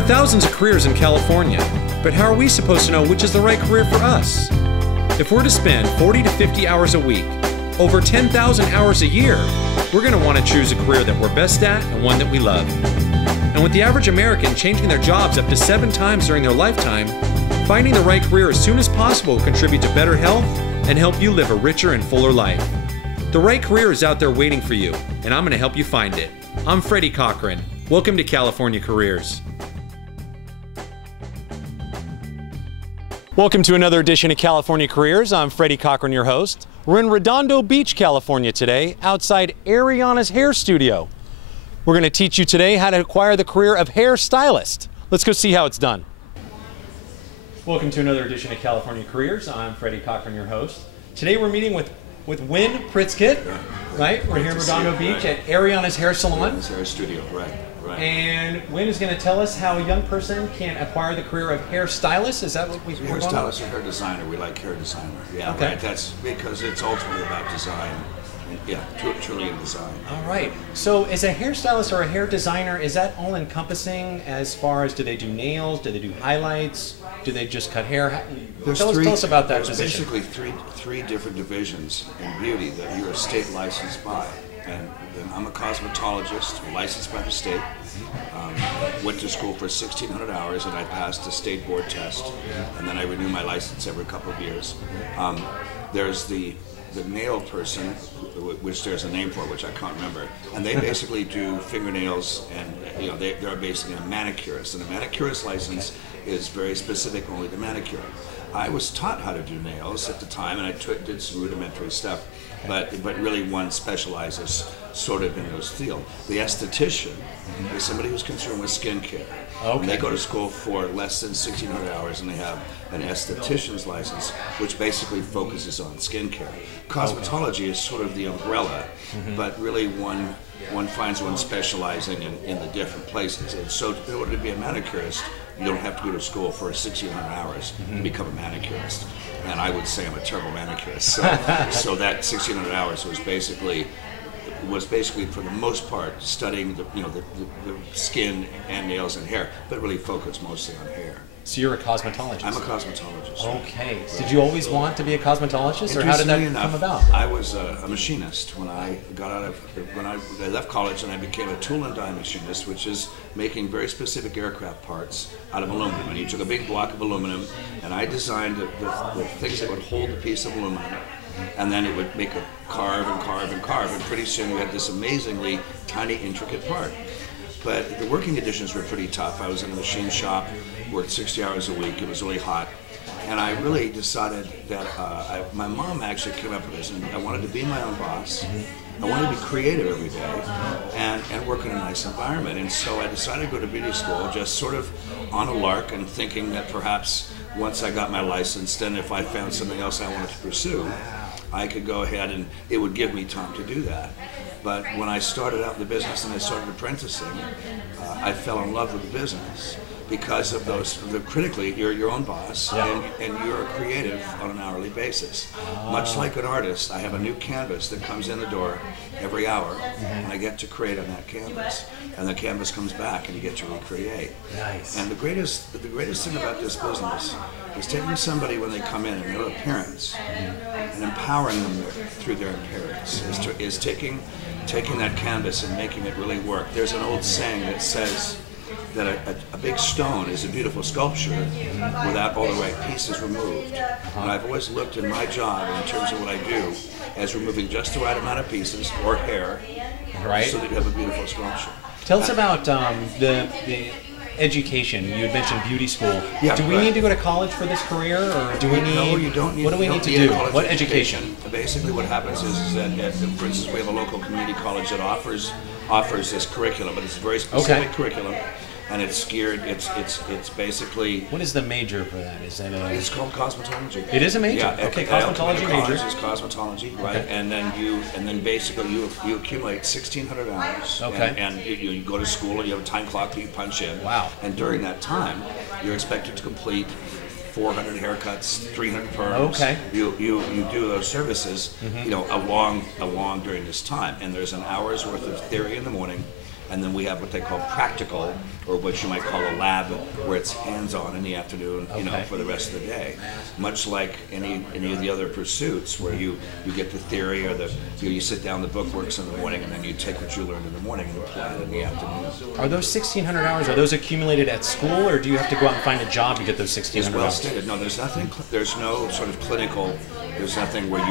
are thousands of careers in California, but how are we supposed to know which is the right career for us? If we're to spend 40 to 50 hours a week, over 10,000 hours a year, we're going to want to choose a career that we're best at and one that we love. And with the average American changing their jobs up to 7 times during their lifetime, finding the right career as soon as possible will contribute to better health and help you live a richer and fuller life. The right career is out there waiting for you, and I'm going to help you find it. I'm Freddy Cochran. Welcome to California Careers. Welcome to another edition of California Careers. I'm Freddy Cochran, your host. We're in Redondo Beach, California today, outside Ariana's hair studio. We're going to teach you today how to acquire the career of hairstylist. Let's go see how it's done. Welcome to another edition of California Careers. I'm Freddy Cochran, your host. Today we're meeting with Wynn Pritzkett, right? We're here in Redondo Beach at Ariana's hair salon. Ariana's hair studio, right. And Wynn is going to tell us how a young person can acquire the career of hairstylist. Is that what we're going on? Hairstylist or hair designer. We like hair designer. Yeah, okay. Right. That's because it's ultimately about design. Yeah, truly in design. All right. So is a hairstylist or a hair designer, is that all encompassing as far as do they do nails? Do they do highlights? Do they just cut hair? Tell us about that position. There's basically three different divisions in beauty that you're state licensed by. And I'm a cosmetologist, licensed by the state. Went to school for 1,600 hours and I passed a state board test. And then I renew my license every couple of years. There's the nail person, which there's a name for, which I can't remember, and they basically do fingernails, and they're basically a manicurist, and a manicurist license is very specific only to manicure. I was taught how to do nails at the time, and I did some rudimentary stuff, but really one specializes sort of in those fields. The esthetician is somebody who's concerned with skincare. Okay. And they go to school for less than 1,600 hours, and they have an esthetician's license, which basically focuses on skincare. Cosmetology is sort of the umbrella, but really one finds one specializing in the different places. And so in order to be a manicurist, you don't have to go to school for 1,600 hours to become a manicurist. And I would say I'm a terrible manicurist. So that 1,600 hours was basically for the most part studying the skin and nails and hair, but really focused mostly on hair. So you're a cosmetologist? I'm a cosmetologist. Okay. Right. Did you always want to be a cosmetologist, or how did that come about? I was a machinist when I left college, and I became a tool and die machinist, which is making very specific aircraft parts out of aluminum. And you took a big block of aluminum, and I designed the things that would hold the piece of aluminum. And then it would make a carve and carve and carve, and pretty soon we had this amazingly tiny, intricate part. But the working conditions were pretty tough. I was in a machine shop, worked 60 hours a week. It was really hot. And I really decided that my mom actually came up with this, and I wanted to be my own boss. I wanted to be creative every day and work in a nice environment. And so I decided to go to beauty school, just sort of on a lark, and thinking that perhaps once I got my license, then if I found something else I wanted to pursue, I could go ahead and it would give me time to do that. But when I started out in the business and I started apprenticing, I fell in love with the business because of critically, you're your own boss, and you're a creative on an hourly basis. Much like an artist, I have a new canvas that comes in the door every hour, and I get to create on that canvas. And the canvas comes back, and you get to recreate. Nice. And the greatest thing about this business is taking somebody when they come in and their appearance and empowering them through their appearance. Is taking that canvas and making it really work. There's an old saying that says that a big stone is a beautiful sculpture without all the right pieces removed. And I've always looked in my job, in terms of what I do, as removing just the right amount of pieces or hair, so that you have a beautiful sculpture. Tell us about the education. You had mentioned beauty school. Yeah, do we need to go to college for this career, or do we need? No, you don't need. What do we need to do? What education? Basically, what happens is that, for instance, we have a local community college that offers this curriculum, but it's a very specific curriculum, and it's geared. It's basically. What is the major for that? Is that a? It's called cosmetology. It is a major. Yeah. Okay, cosmetology major. Is cosmetology, right? Okay. And then basically you accumulate 1,600 hours. Okay. And you go to school and you have a time clock that you punch in. Wow. And during that time, you're expected to complete 400 haircuts, 300 perms. Okay. You do those services, along during this time. And there's an hour's worth of theory in the morning, and then we have what they call practical, or what you might call a lab, where it's hands-on in the afternoon, you know, for the rest of the day. Much like any of the other pursuits, where you get the theory, or you sit down, the book works in the morning, and then you take what you learned in the morning and apply it in the afternoon. Are those 1,600 hours, are those accumulated at school, or do you have to go out and find a job to get those 1,600 well hours? Stated. No, there's nothing. There's no sort of clinical. There's nothing where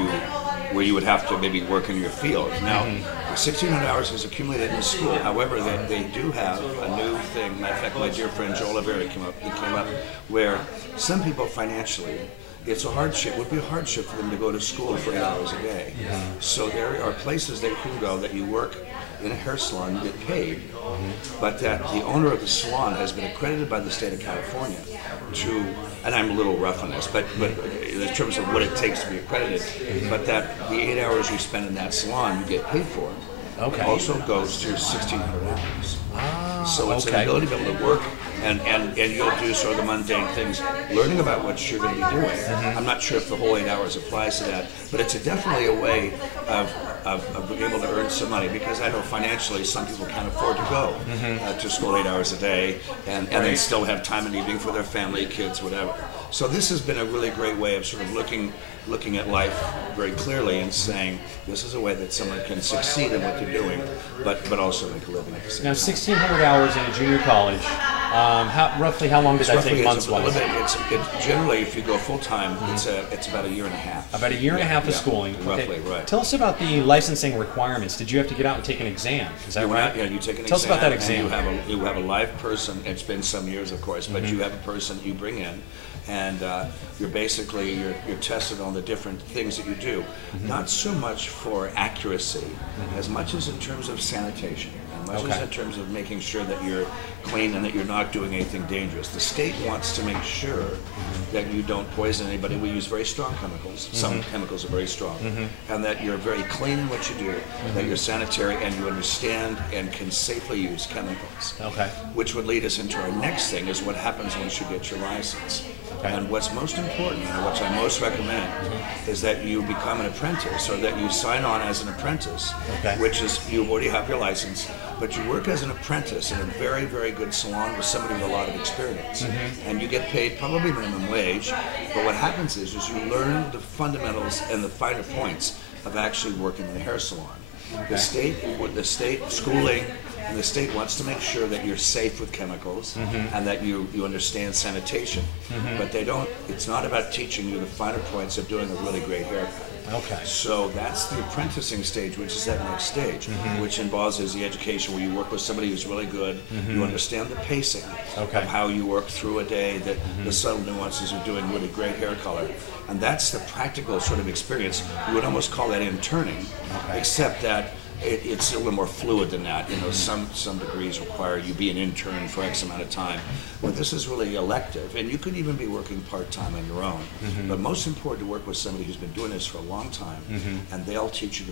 you would have to maybe work in your field. Now, 1,600 hours is accumulated in school. However, they do have a new thing. Matter of fact, my dear friend Joel Oliveira came up where some people financially, it's a hardship. It would be a hardship for them to go to school for 8 hours a day. So there are places that you can go that you work in a hair salon, you get paid, but that the owner of the salon has been accredited by the state of California to, and I'm a little rough on this, but in terms of what it takes to be accredited, but that the 8 hours you spend in that salon, you get paid for. Okay. Also goes to 1,600 hours. So it's an okay. ability to be able to work, and you'll do sort of the mundane things, learning about what you're going to be doing. I'm not sure if the whole 8 hours applies to that, but it's definitely a way of being able to earn some money, because I know financially some people can't afford to go to school 8 hours a day, and they still have time in the evening for their family, kids, whatever. So this has been a really great way of sort of looking at life very clearly and saying, this is a way that someone can succeed in what they're doing, but also make a living at the same Now, time. 1,600 hours in a junior college, roughly how long does that take months-wise? Generally, if you go full-time, it's about a year and a half. About a year and a half of schooling. Roughly, right. Tell us about the licensing requirements. Did you have to get out and take an exam? Is that right? Yeah, you take an exam. Tell us about that exam. And you have a live person. It's been some years, of course, but you have a person you bring in, and you're tested on the different things that you do. Not so much for accuracy, as much as in terms of sanitation, and much as in terms of making sure that you're clean and that you're not doing anything dangerous. The state wants to make sure that you don't poison anybody. We use very strong chemicals. Some chemicals are very strong. And that you're very clean in what you do, that you're sanitary, and you understand and can safely use chemicals. Which would lead us into our next thing, is what happens once you get your license. And what's most important, and what I most recommend, is that you become an apprentice, or that you sign on as an apprentice, which is, you already have your license, but you work as an apprentice in a very, very good salon with somebody with a lot of experience. And you get paid probably minimum wage, but what happens is you learn the fundamentals and the finer points of actually working in a hair salon. The state schooling, and the state wants to make sure that you're safe with chemicals and that you understand sanitation. But they don't, it's not about teaching you the finer points of doing a really great haircut. So that's the apprenticing stage, which is that next stage, which involves is the education where you work with somebody who's really good, you understand the pacing of how you work through a day, the subtle nuances of doing really great hair color. And that's the practical sort of experience. We would almost call that interning, except that it's a little more fluid than that. You know, some degrees require you be an intern for X amount of time, but this is really elective, and you could even be working part-time on your own. But most important to work with somebody who's been doing this for a long time, and they'll teach you the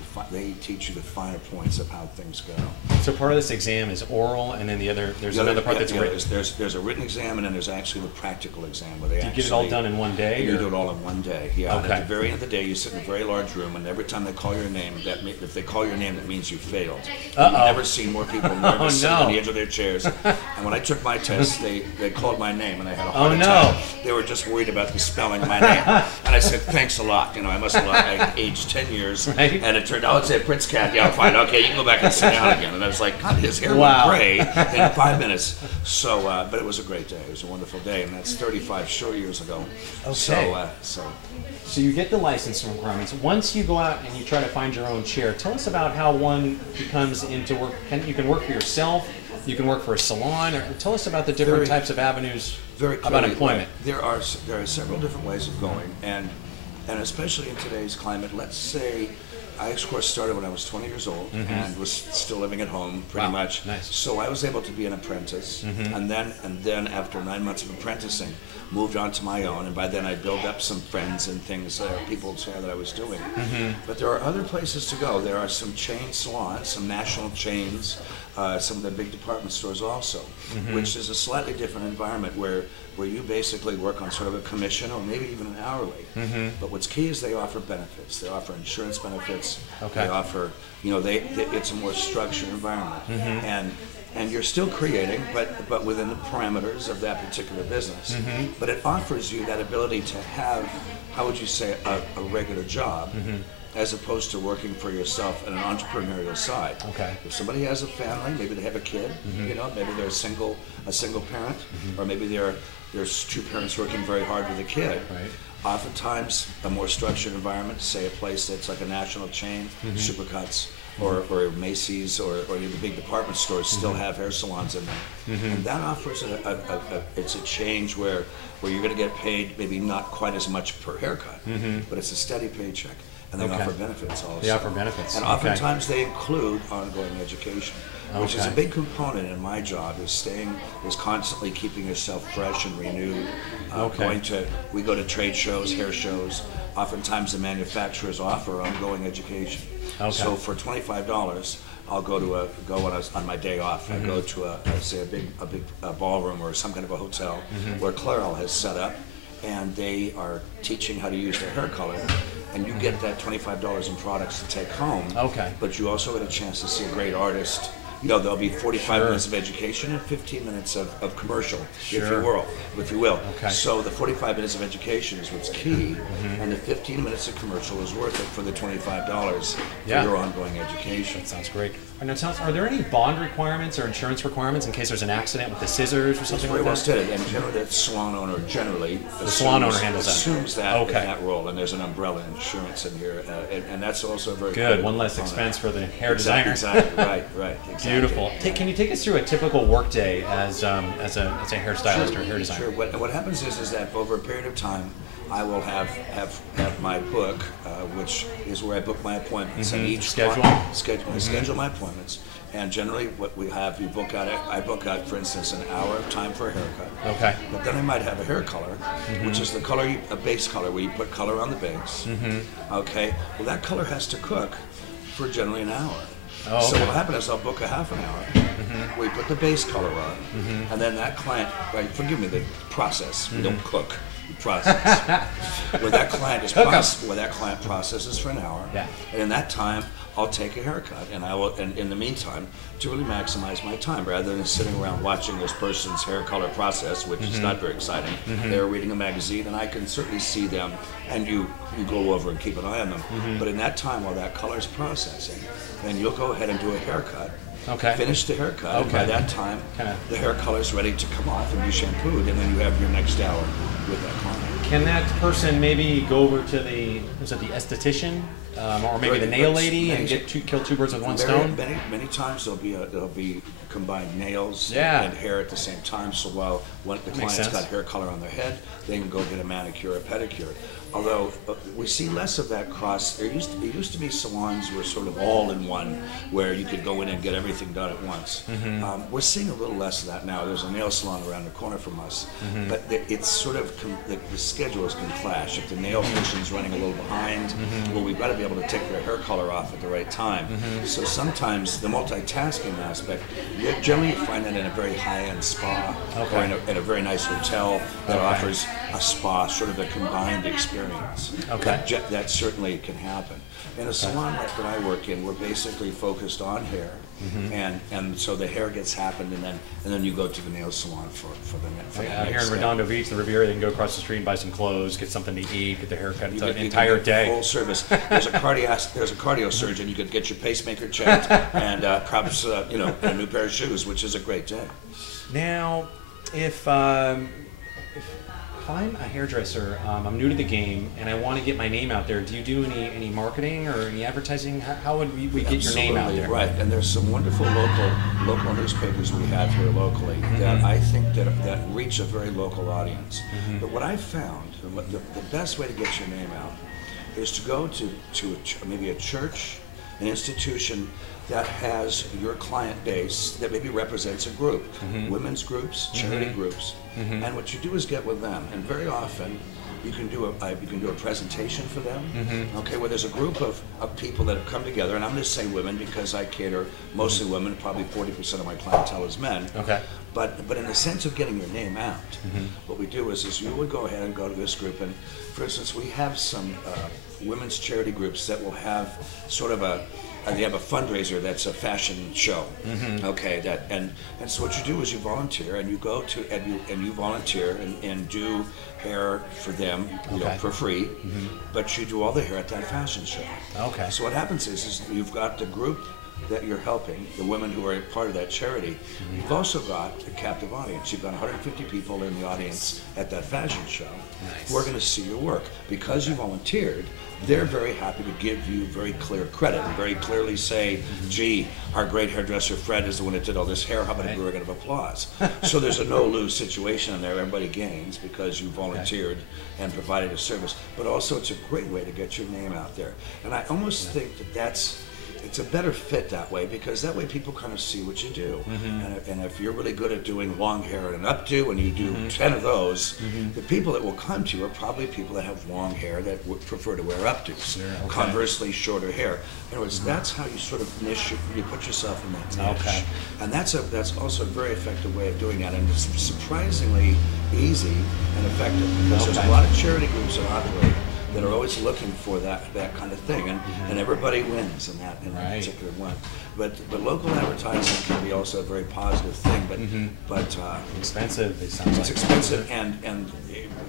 finer points of how things go. So part of this exam is oral, and then there's another part that's written. There's a written exam, and then there's actually the practical exam where they Do you get it all done in one day? You do it all in one day. Yeah. And at the very end of the day, you sit in a very large room, and every time they call your name, if they call your name, that means you failed. I've never seen more people nervous sitting on the edge of their chairs. And when I took my test, they called my name, and I had a heart attack. They were just worried about the spelling of my name. And I said, thanks a lot. You know, I must have aged 10 years. And it turned out, it said, Prince Cat. Yeah, fine. Okay, you can go back and sit down again. And I was like, God, his hair went gray in 5 minutes. So, but it was a great day. It was a wonderful day, and that's 35 short years ago. So you get the license requirements. Once you go out and you try to find your own chair, tell us about how one becomes into work. You can work for yourself, you can work for a salon, or tell us about the different types of avenues about employment. There are several different ways of going, and especially in today's climate. Let's say I, of course, started when I was 20 years old and was still living at home pretty much. So I was able to be an apprentice, and then after 9 months of apprenticing, moved on to my own, and by then I built up some friends and things, people say that I was doing. But there are other places to go. There are some chain salons, some national chains. some of the big department stores also, which is a slightly different environment where you basically work on sort of a commission or maybe even an hourly. But what's key is they offer benefits. They offer insurance benefits. Okay. They offer, you know, it's a more structured environment. And you're still creating, but within the parameters of that particular business. But it offers you that ability to have, how would you say, a regular job, as opposed to working for yourself in an entrepreneurial side. Okay. If somebody has a family, maybe they have a kid, you know, maybe they're a single parent, or maybe there's two parents working very hard with a kid. Right. Oftentimes, a more structured environment, say a place that's like a national chain, Supercuts, or Macy's, or the big department stores still have hair salons in them. And that offers it's a change where you're going to get paid maybe not quite as much per haircut, but it's a steady paycheck. And they offer benefits also. They offer benefits. And oftentimes they include ongoing education, which is a big component in my job, is constantly keeping yourself fresh and renewed. We go to trade shows, hair shows. Oftentimes the manufacturers offer ongoing education. So for $25, I'll go on my day off. I go to a big ballroom or some kind of a hotel where Clairol has set up, and they are teaching how to use their hair color, and you get that $25 in products to take home. But you also get a chance to see a great artist. You know, there'll be 45 minutes of education and 15 minutes of commercial, if you will. So the 45 minutes of education is what's key, and the 15 minutes of commercial is worth it for the $25 for your ongoing education. That sounds great. Now, are there any bond requirements or insurance requirements in case there's an accident with the scissors or something like that? Very well stated, and generally the salon owner assumes that in that role, and there's an umbrella insurance in here, and that's also a very good. One less expense for the hair designer. Exactly. Right. Exactly. Beautiful. Can you take us through a typical workday as a hairstylist or hair designer? Sure. What happens is that over a period of time, I will have my book, which is where I book my appointments. And each schedule my appointments. And generally, what we have, I book out, for instance, an hour of time for a haircut. But then I might have a hair color, which is the color, a base color, where you put color on the base. Well, that color has to cook for generally an hour. So what'll happen is I'll book a half an hour. We put the base color on, and then that client, forgive me, the process. We don't cook. Process. Where that client processes for an hour, and in that time I'll take a haircut, and I will. And in the meantime, to really maximize my time, rather than sitting around watching this person's hair color process, which is not very exciting. They're reading a magazine, and I can certainly see them, and you go over and keep an eye on them. But in that time, while that color is processing, then you'll go ahead and do a haircut. Finish the haircut, and by that time, the hair color is ready to come off and be shampooed, and then you have your next hour with that client. Can that person maybe go over to the esthetician, or maybe the nail lady, and kill two birds with one stone? Many times there'll be combined nails and hair at the same time. So while the client's got hair color on their head, they can go get a manicure or pedicure. Although we see less of that cross. It used to be salons were sort of all in one, where you could go in and get everything done at once. We're seeing a little less of that now. There's a nail salon around the corner from us, but it's sort of the schedules can clash. If the nail person's running a little behind, well, we've got to be able to take their hair color off at the right time. So sometimes the multitasking aspect, you generally find that in a very high-end spa or in a very nice hotel that offers a spa, sort of a combined experience. That certainly can happen. In a salon like that I work in, we're basically focused on hair, and so the hair gets happened, and then you go to the nail salon for the out here in Redondo Beach, the Riviera, they can go across the street and buy some clothes, get something to eat, get the haircut. It's an entire day. Full service. There's a cardio surgeon. You could get your pacemaker checked, and perhaps a new pair of shoes, which is a great day. Now, if I'm a hairdresser, I'm new to the game, and I want to get my name out there, do you do any marketing or any advertising? How would we get your name out there? Right, and there's some wonderful local newspapers we have here locally that I think that reach a very local audience. But what I've found, the best way to get your name out is to go to maybe a church, an institution that has your client base that maybe represents a group, women's groups, charity groups, and what you do is get with them. And very often, you can do a presentation for them. Okay, where there's a group of people that have come together, and I'm going to say women because I cater mostly women. Probably 40% of my clientele is men. Okay. But in the sense of getting your name out, what we do is you would go ahead and go to this group, and for instance, we have some women's charity groups that will have sort of they have a fundraiser that's a fashion show. Okay, and so what you do is you volunteer, and you go to and you volunteer and do hair for them, you know, for free, but you do all the hair at that fashion show. Okay. So what happens is you've got the group that you're helping, the women who are part of that charity. You've also got a captive audience. You've got 150 people in the audience at that fashion show who are going to see your work. Because you volunteered, they're very happy to give you very clear credit and very clearly say, gee, our great hairdresser Fred is the one that did all this hair. How about a word of applause? So there's a no-lose situation in there. Everybody gains because you volunteered and provided a service. But also it's a great way to get your name out there. And I almost think that it's a better fit that way, because that way people kind of see what you do. And if you're really good at doing long hair and an updo and you do 10 of those, the people that will come to you are probably people that have long hair that would prefer to wear updos. Conversely, shorter hair. In other words, that's how you sort of niche, you put yourself in that niche. And that's also a very effective way of doing that, and it's surprisingly easy and effective, because there's a lot of charity groups that operate that are always looking for that kind of thing, and everybody wins in that particular one. But local advertising can be also a very positive thing, but expensive. It sounds it's expensive, and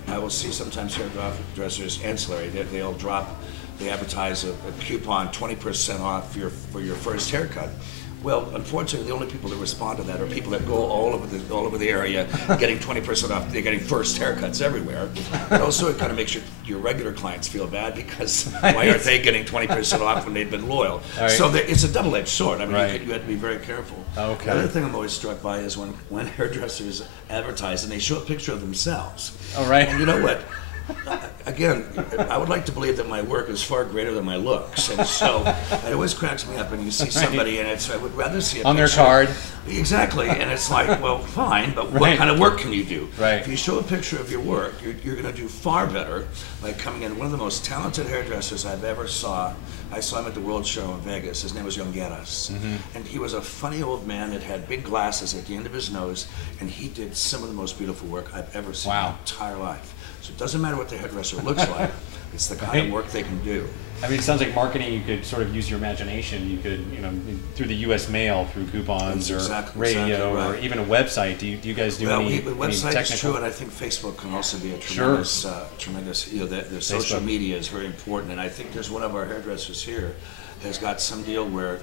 I will see sometimes hairdressers ancillary. They advertise a coupon 20% off for your first haircut. Well, unfortunately, the only people that respond to that are people that go all over the area, getting 20% off. They're getting first haircuts everywhere. But also, it kind of makes your regular clients feel bad, because why aren't they getting 20% off when they've been loyal? So it's a double-edged sword. I mean, you have to be very careful. The other thing I'm always struck by is when hairdressers advertise and they show a picture of themselves. And you know what? Again, I would like to believe that my work is far greater than my looks, and so it always cracks me up when you see somebody and I would rather see a on picture. their card. Exactly, and it's like, well, fine, but what kind of work can you do? Right. If you show a picture of your work, you're going to do far better by coming in. One of the most talented hairdressers I've ever saw, I saw him at the World Show in Vegas. His name was Youngeras, and he was a funny old man that had big glasses at the end of his nose, and he did some of the most beautiful work I've ever seen in my entire life. So it doesn't matter what the hairdresser looks like, it's the kind of work they can do. I mean, it sounds like marketing, you could sort of use your imagination. You could, you know, through the U.S. mail, through coupons, or radio, or even a website. Do you guys do any website technical? is true, and I think Facebook can also be a tremendous, tremendous. You know, the social media is very important, and I think there's one of our hairdressers here has got some deal where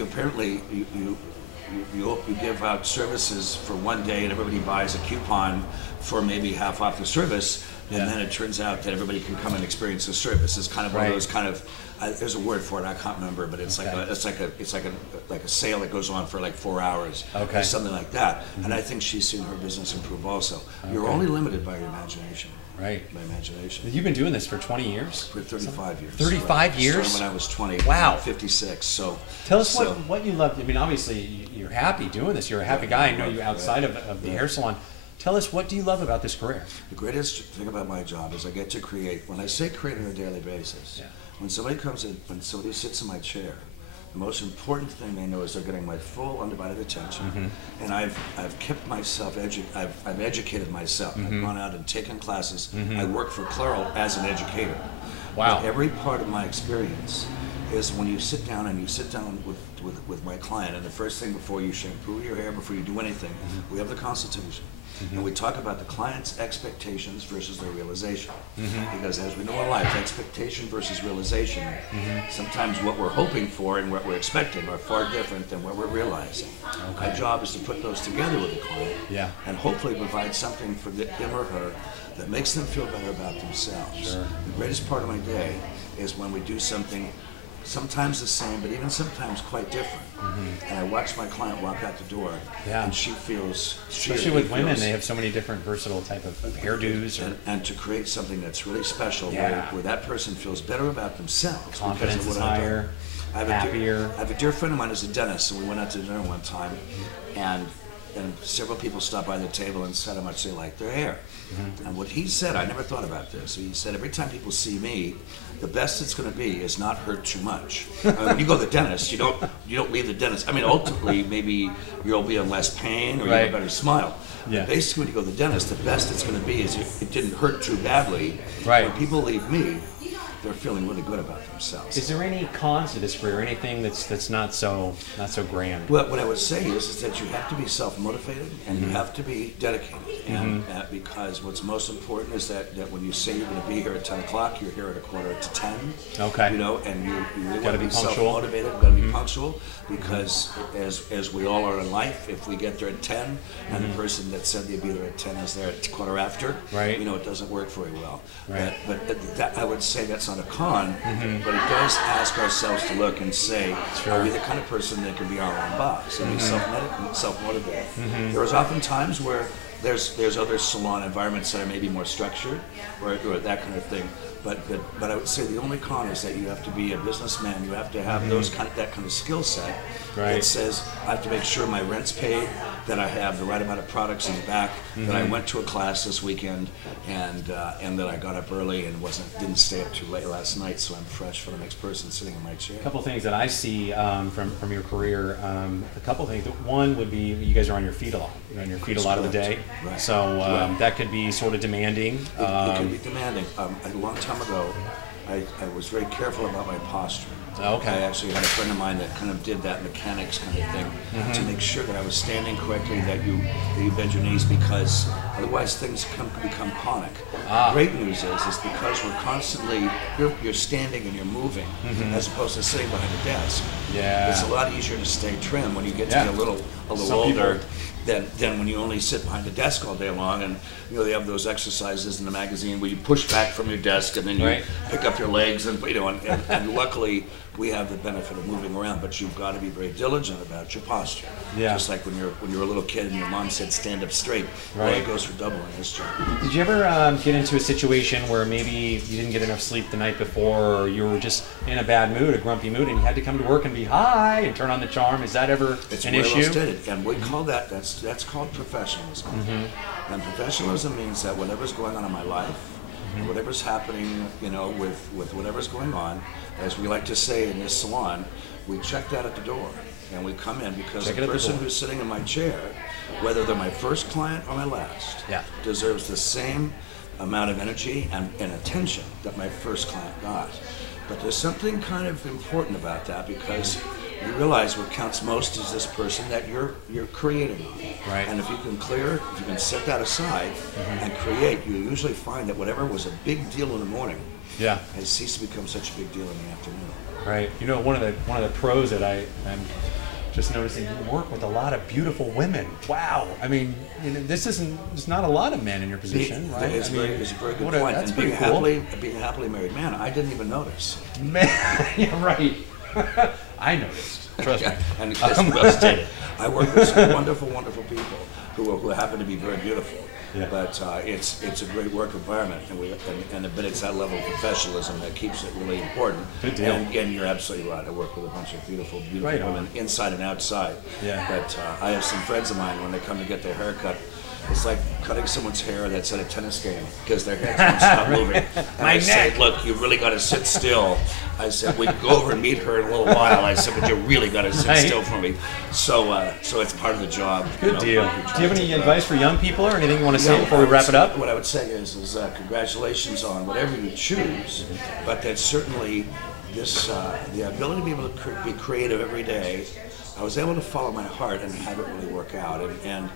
apparently you give out services for one day, and everybody buys a coupon for maybe half off the service, and then it turns out that everybody can come and experience the service. It's kind of one of those kind of there's a word for it, I can't remember, but it's like a sale that goes on for like 4 hours, or something like that. And I think she's seen her business improve also. You're only limited by your imagination. By imagination. You've been doing this for 20 years? For 35 years. 35 years? Started when I was 20. Wow. 56. So tell us what you love. I mean, obviously you're happy doing this. You're a happy guy. I know you outside of the hair salon. Tell us, what do you love about this career? The greatest thing about my job is I get to create. When I say create on a daily basis, when somebody comes in, when somebody sits in my chair, the most important thing they know is they're getting my full undivided attention, and I've kept myself I've educated myself. I've gone out and taken classes. I work for Clairol as an educator. But every part of my experience is when you sit down with my client, and the first thing before you shampoo your hair, before you do anything, we have the consultation. And we talk about the client's expectations versus their realization. Because as we know in life, expectation versus realization, sometimes what we're hoping for and what we're expecting are far different than what we're realizing. My job is to put those together with the client and hopefully provide something for him or her that makes them feel better about themselves. The greatest part of my day is when we do something sometimes the same, but even sometimes quite different. And I watch my client walk out the door, and she feels... Especially with women, they have so many different versatile type of hairdos. And to create something that's really special, where that person feels better about themselves. Confidence is higher, happier. I have a dear friend of mine who's a dentist, and we went out to dinner one time, and and several people stopped by the table and said how much they liked their hair. And what he said, I never thought about this. He said every time people see me, the best it's going to be is not hurt too much. When you go to the dentist, you don't leave the dentist. I mean, ultimately, maybe you'll be in less pain or you have a better smile. Yeah. But basically, when you go to the dentist, the best it's going to be is it didn't hurt too badly. Right. When people leave me, they're feeling really good about themselves. Is there any cons to this career? Anything that's not so grand? Well, what I would say is that you have to be self-motivated and you have to be dedicated. And because what's most important is that when you say you're going to be here at 10 o'clock, you're here at 9:45. Okay. You know, and you really Gotta want to be be punctual. self-motivated. Got to be punctual, because as we all are in life, if we get there at 10 and the person that said they'd be there at 10 is there at 15:15, Right. you know, it doesn't work very well. Right. But that, I would say that's not a con, but it does ask ourselves to look and say, are we the kind of person that can be our own boss and be self-motivated? There's often times where there's other salon environments that are maybe more structured or that kind of thing. But I would say the only con is that you have to be a businessman. You have to have that kind of skill set that says I have to make sure my rent's paid, that I have the right amount of products in the back, that I went to a class this weekend, and that I got up early and didn't stay up too late last night, so I'm fresh for the next person sitting in my chair. A couple things that I see from your career. A couple things. One would be you guys are on your feet a lot. You're on your feet a lot of the day, Right. so that could be sort of demanding. It can be demanding. A long time ago, I was very careful about my posture. Okay. I actually had a friend of mine that kind of did that mechanics kind of thing to make sure that I was standing correctly, that you bend your knees, because otherwise things become chronic. The great news is because we're constantly, you're standing and you're moving as opposed to sitting behind a desk. Yeah. It's a lot easier to stay trim when you get to be a little Some older. people- Than when you only sit behind a desk all day long. And you know, they have those exercises in the magazine where you push back from your desk and then you pick up your legs, and you know, and luckily we have the benefit of moving around, but you've got to be very diligent about your posture. Yeah. Just like when you're a little kid and your mom said stand up straight. Well, it goes for double in this job. Did you ever get into a situation where maybe you didn't get enough sleep the night before, or you were just in a bad mood, a grumpy mood, and you had to come to work and be hi and turn on the charm? Is that ever an issue? Well stated, and we call that's called professionalism. And professionalism means that whatever's going on in my life, whatever's happening, you know, with whatever's going on, as we like to say in this salon, we check that at the door. And we come in because the person who's sitting in my chair, whether they're my first client or my last, deserves the same amount of energy and attention that my first client got. But there's something kind of important about that, because you realize what counts most is this person that you're creating on. Right. And if you can set that aside and create, you usually find that whatever was a big deal in the morning has ceased to become such a big deal in the afternoon. Right. You know, one of the pros that I'm just noticing, you work with a lot of beautiful women. Wow. I mean, you know, there's not a lot of men in your position, right? It's a very good point. That's and pretty being a happily married man, I didn't even notice. Man, yeah, right. I noticed. Trust me. And as well stated, I work with some wonderful, wonderful people who happen to be very beautiful. Yeah. But it's a great work environment, but it's that level of professionalism that keeps it really important. Good deal. And you're absolutely right. I work with a bunch of beautiful Right women, on. inside and outside. Yeah. But I have some friends of mine, when they come to get their hair cut, it's like cutting someone's hair that's at a tennis game, because their heads won't stop moving. And I said, look, you really got to sit still. I said, we can go over and meet her in a little while. I said, but you really got to sit still for me. So it's part of the job. Good deal. Do you have any advice for young people or anything you want to say before we wrap it up? What I would say is congratulations on whatever you choose, but that certainly the ability to be able to be creative every day. I was able to follow my heart and have it really work out, and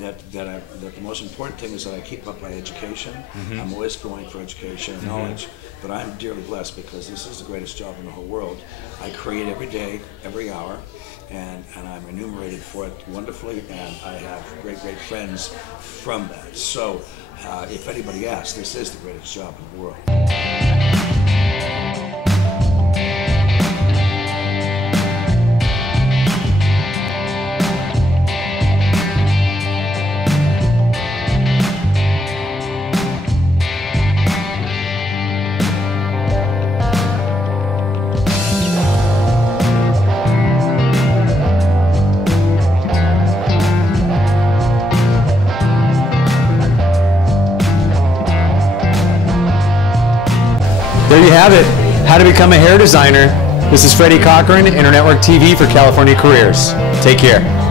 that the most important thing is that I keep up my education. I'm always going for education and knowledge, but I'm dearly blessed because this is the greatest job in the whole world. I create every day, every hour, and I'm remunerated for it wonderfully, and I have great friends from that. So if anybody asks, this is the greatest job in the world. There you have it. How to become a hair designer. This is Freddy Cochran, Internetwork TV for California Careers. Take care.